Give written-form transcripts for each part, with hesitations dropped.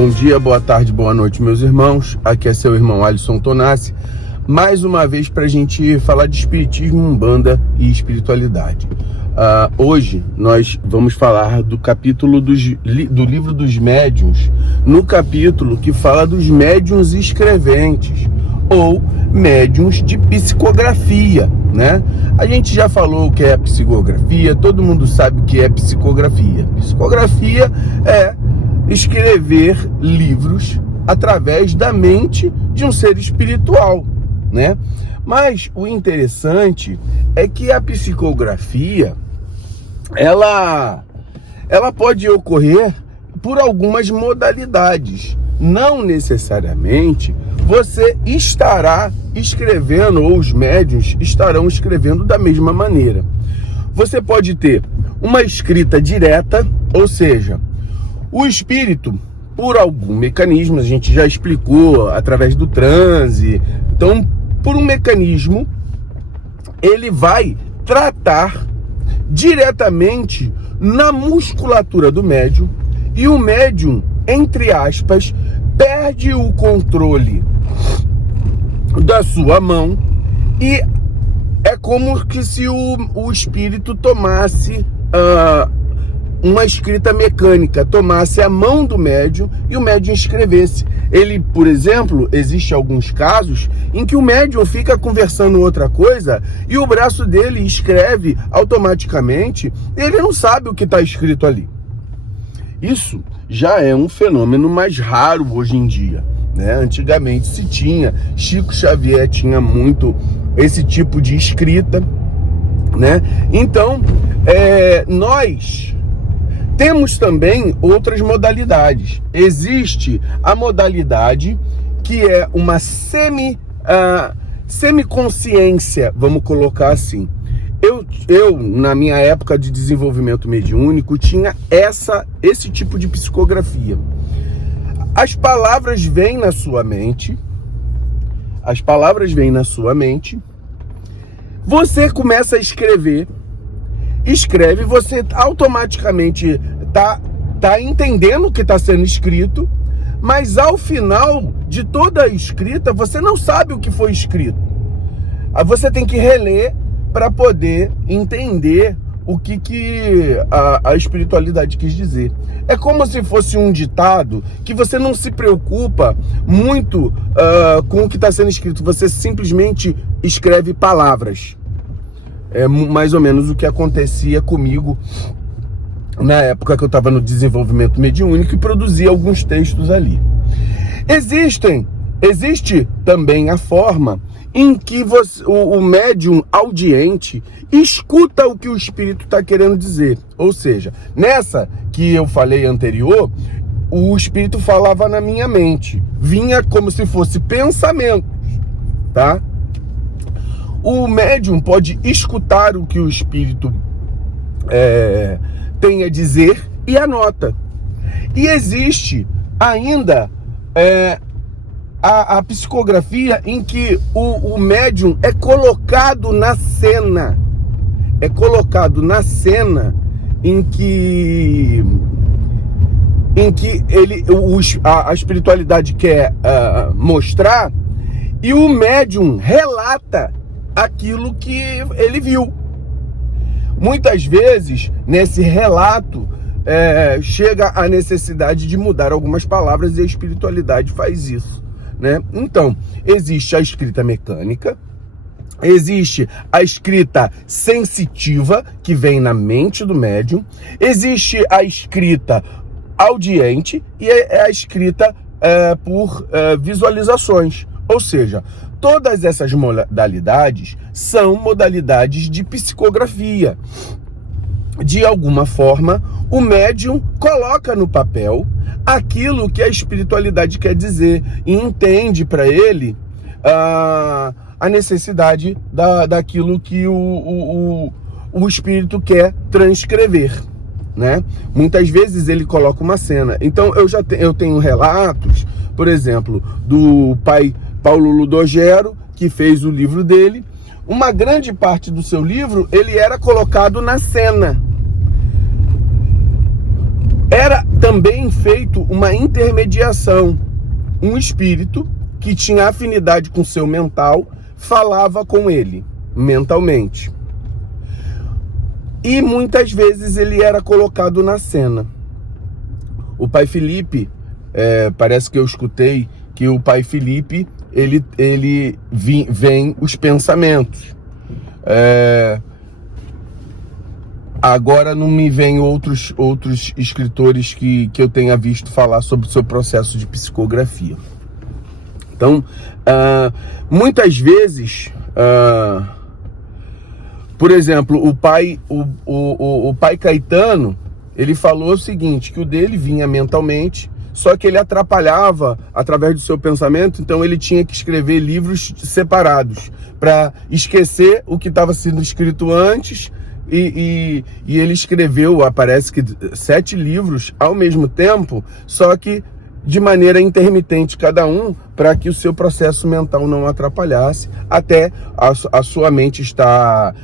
Bom dia, boa tarde, boa noite, meus irmãos. Aqui é seu irmão Alisson Tonassi, mais uma vez para a gente falar de espiritismo, umbanda e espiritualidade. Hoje nós vamos falar do capítulo do livro dos médiuns, no capítulo que fala dos médiuns escreventes ou médiuns de psicografia, né? A gente já falou o que é psicografia, todo mundo sabe o que é psicografia. Psicografia é escrever livros através da mente de um ser espiritual, né? Mas o interessante é que a psicografia, ela pode ocorrer por algumas modalidades. Não necessariamente você estará escrevendo, ou os médiuns estarão escrevendo da mesma maneira. Você pode ter uma escrita direta, ou seja, o espírito, por algum mecanismo, a gente já explicou através do transe, então, por um mecanismo, ele vai tratar diretamente na musculatura do médium, e o médium, entre aspas, perde o controle da sua mão, e é como que se o espírito tomasse uma escrita mecânica, tomasse a mão do médium e o médium escrevesse. Ele, por exemplo, existe alguns casos em que o médium fica conversando outra coisa e o braço dele escreve automaticamente, e ele não sabe o que está escrito ali. Isso já é um fenômeno mais raro hoje em dia, né? Antigamente se tinha, Chico Xavier tinha muito esse tipo de escrita, né? Então, nós temos também outras modalidades. Existe a modalidade que é uma semiconsciência, vamos colocar assim. Eu, na minha época de desenvolvimento mediúnico, tinha esse tipo de psicografia. As palavras vêm na sua mente, você começa a escreve, você automaticamente tá entendendo o que está sendo escrito, mas ao final de toda a escrita, você não sabe o que foi escrito. Aí você tem que reler para poder entender o que a espiritualidade quis dizer. É como se fosse um ditado que você não se preocupa muito com o que está sendo escrito, você simplesmente escreve palavras. É mais ou menos o que acontecia comigo na época que eu estava no desenvolvimento mediúnico e produzia alguns textos ali. Existe também a forma em que o médium audiente escuta o que o espírito está querendo dizer. Ou seja, nessa que eu falei anterior, o espírito falava na minha mente, vinha como se fosse pensamentos, tá? O médium pode escutar o que o espírito tem a dizer e anota. E existe ainda a psicografia em que o médium é colocado na cena. É colocado na cena em que a espiritualidade quer mostrar, e o médium relata aquilo que ele viu. Muitas vezes, nesse relato, chega a necessidade de mudar algumas palavras, e a espiritualidade faz isso, né? Então, existe a escrita mecânica, existe a escrita sensitiva, que vem na mente do médium, existe a escrita audiente e a escrita por visualizações. Ou seja, todas essas modalidades são modalidades de psicografia. De alguma forma, o médium coloca no papel aquilo que a espiritualidade quer dizer e entende para ele a necessidade daquilo que o espírito quer transcrever, né? Muitas vezes ele coloca uma cena. Então eu tenho relatos, por exemplo, do pai Paulo Ludogero, que fez o livro dele. Uma grande parte do seu livro ele era colocado na cena. era também feito uma intermediação. Um espírito que tinha afinidade com seu mental falava com ele mentalmente. E muitas vezes ele era colocado na cena. O pai Felipe, parece que eu escutei que o pai Felipe, ele vem os pensamentos. Agora não me vem outros escritores que eu tenha visto falar sobre o seu processo de psicografia. Então, muitas vezes, por exemplo, o pai Caetano, ele falou o seguinte, que o dele vinha mentalmente, só que ele atrapalhava através do seu pensamento, então ele tinha que escrever livros separados para esquecer o que estava sendo escrito antes. E ele escreveu, parece que 7 livros ao mesmo tempo, só que de maneira intermitente cada um, para que o seu processo mental não atrapalhasse, até a sua mente estar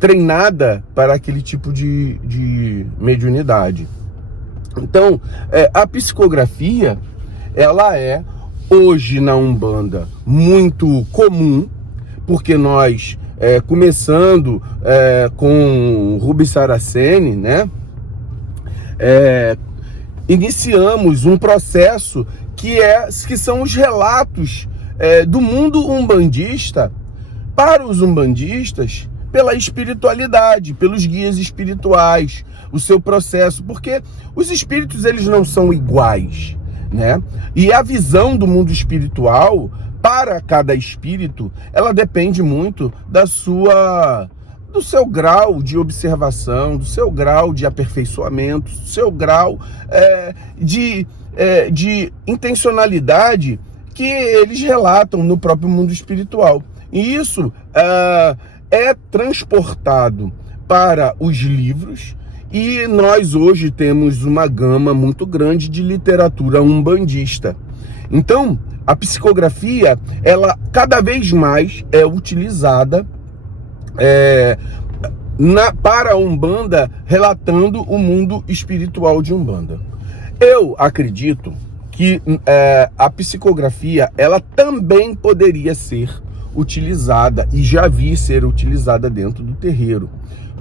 treinada para aquele tipo de mediunidade. Então, a psicografia, ela é, hoje na Umbanda, muito comum, porque nós... começando com Rubi Saraceni, né? Iniciamos um processo que são os relatos do mundo umbandista para os umbandistas, pela espiritualidade, pelos guias espirituais, o seu processo, porque os espíritos, eles não são iguais, né? E a visão do mundo espiritual para cada espírito, ela depende muito do seu grau de observação, do seu grau de aperfeiçoamento, do seu grau de intencionalidade que eles relatam no próprio mundo espiritual. E isso é transportado para os livros, e nós hoje temos uma gama muito grande de literatura umbandista. Então, a psicografia, ela cada vez mais é utilizada para a Umbanda, relatando o mundo espiritual de Umbanda. Eu acredito que a psicografia, ela também poderia ser utilizada, e já vi ser utilizada dentro do terreiro.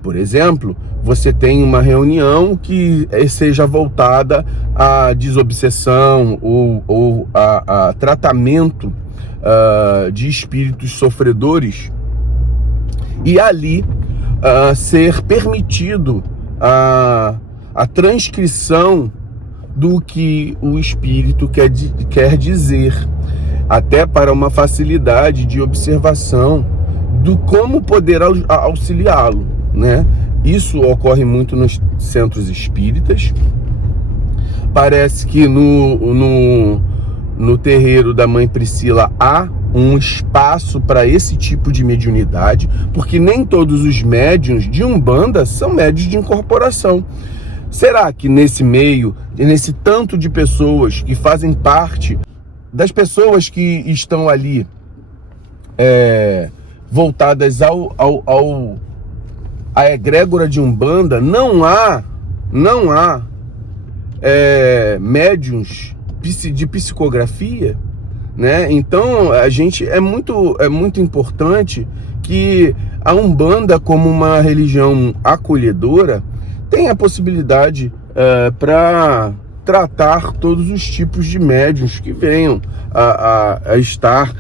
Por exemplo, você tem uma reunião que seja voltada à desobsessão ou a tratamento de espíritos sofredores, e ali ser permitido a transcrição do que o espírito quer dizer, até para uma facilidade de observação do como poder auxiliá-lo, né? Isso ocorre muito nos centros espíritas. Parece que no terreiro da Mãe Priscila há um espaço para esse tipo de mediunidade, porque nem todos os médiuns de Umbanda são médiuns de incorporação. Será que nesse meio, nesse tanto de pessoas que fazem parte, das pessoas que estão ali voltadas à egrégora de Umbanda, não há médiuns de psicografia, né? Então a gente é muito importante que a Umbanda, como uma religião acolhedora, tenha a possibilidade para tratar todos os tipos de médiuns que venham a estar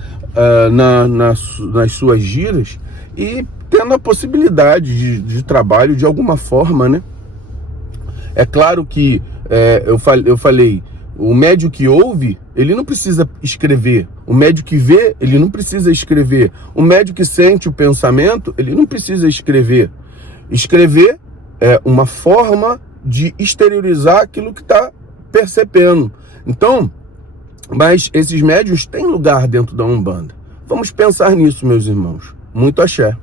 nas suas giras, e tendo a possibilidade de trabalho de alguma forma, né? É claro que eu falei, o médium que ouve, ele não precisa escrever. O médium que vê, ele não precisa escrever. O médium que sente o pensamento, ele não precisa escrever. Escrever é uma forma de exteriorizar aquilo que está percebendo. Então, mas esses médiuns têm lugar dentro da Umbanda. Vamos pensar nisso, meus irmãos. Muito axé.